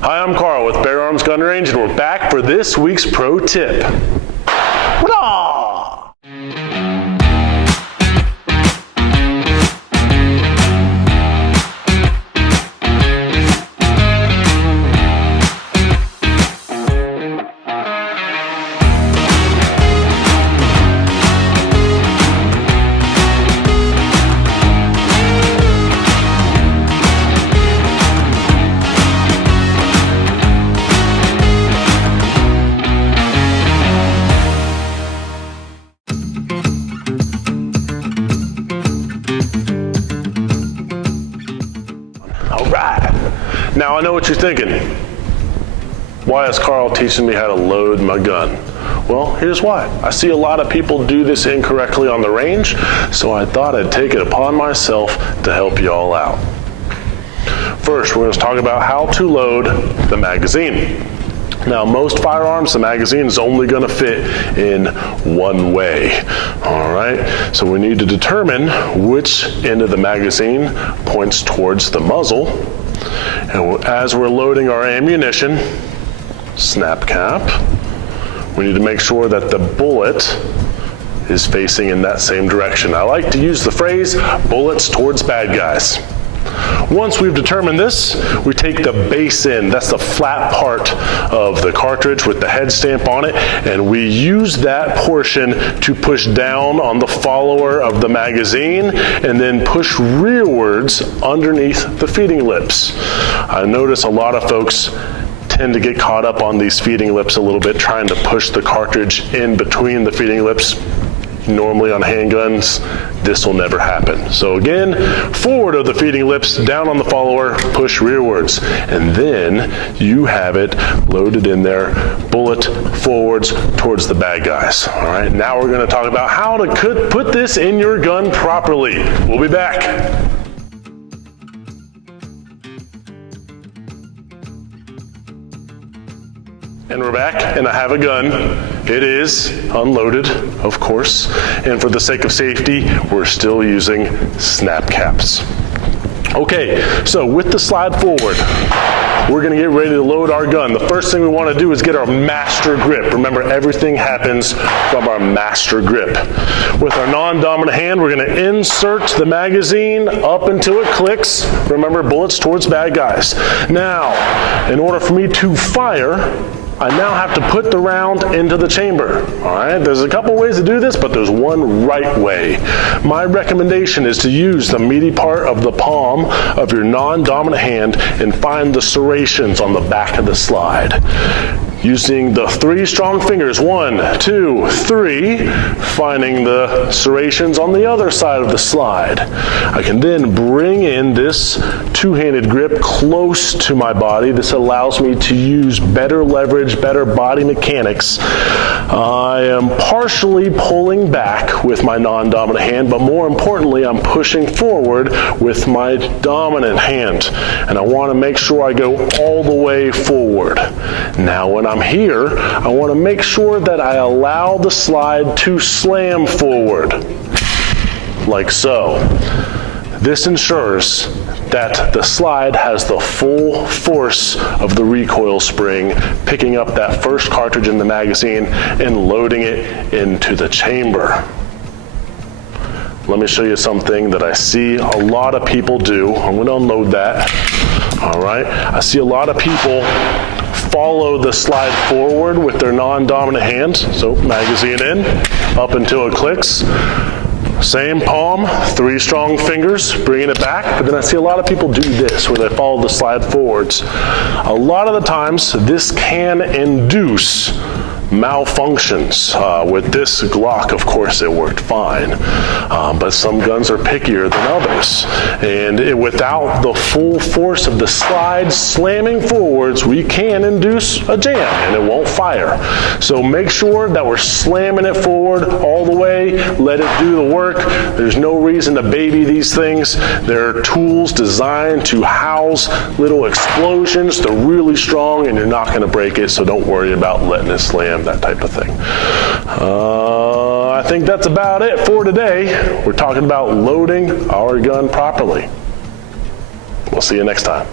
Hi, I'm Carl with Firearm's Gun Range, and we're back for this week's pro tip. Hurrah! Now I know what you're thinking. Why is Carl teaching me how to load my gun? Well, here's why. I see a lot of people do this incorrectly on the range, so I thought I'd take it upon myself to help you all out. First, we're going to talk about how to load the magazine. Now, most firearms, the magazine is only going to fit in one way. All right, so we need to determine which end of the magazine points towards the muzzle. And as we're loading our ammunition, snap cap, we need to make sure that the bullet is facing in that same direction. I like to use the phrase, bullets towards bad guys. Once we've determined this, we take the base end, that's the flat part of the cartridge with the head stamp on it, and we use that portion to push down on the follower of the magazine and then push rearwards underneath the feeding lips. I notice a lot of folks tend to get caught up on these feeding lips a little bit, trying to push the cartridge in between the feeding lips. Normally on handguns, this will never happen. So again, forward of the feeding lips, down on the follower, push rearwards. And then you have it loaded in there, bullet forwards towards the bad guys. All right, now we're gonna talk about how to put this in your gun properly. We'll be back. And we're back, and I have a gun. It is unloaded, of course, and for the sake of safety, we're still using snap caps. Okay, so with the slide forward, we're gonna get ready to load our gun. The first thing we wanna do is get our master grip. Remember, everything happens from our master grip. With our non-dominant hand, we're gonna insert the magazine up until it clicks. Remember, bullets towards bad guys. Now, in order for me to fire, I now have to put the round into the chamber. All right, there's a couple ways to do this, but there's one right way. My recommendation is to use the meaty part of the palm of your non-dominant hand and find the serrations on the back of the slide. Using the 3 strong fingers, 1, 2, 3, finding the serrations on the other side of the slide. I can then bring in this two-handed grip close to my body. This allows me to use better leverage, better body mechanics. I am partially pulling back with my non-dominant hand, but more importantly, I'm pushing forward with my dominant hand. And I want to make sure I go all the way forward. Now, when I'm here, I want to make sure that I allow the slide to slam forward, like so. This ensures that the slide has the full force of the recoil spring, picking up that first cartridge in the magazine and loading it into the chamber. Let me show you something that I see a lot of people do. I'm going to unload that. All right, I see a lot of people follow the slide forward with their non-dominant hand. So magazine in, up until it clicks. Same palm, 3 strong fingers, bringing it back. But then I see a lot of people do this, where they follow the slide forwards. A lot of the times, this can induce malfunctions. With this Glock, of course, it worked fine. But some guns are pickier than others. And without the full force of the slide slamming forwards, we can induce a jam and it won't fire. So make sure that we're slamming it forward all the way, let it do the work. There's no reason to baby these things. They're tools designed to house little explosions. They're really strong and you're not gonna break it, so don't worry about letting it slam, that type of thing. I think that's about it for today. We're talking about loading our gun properly. We'll see you next time.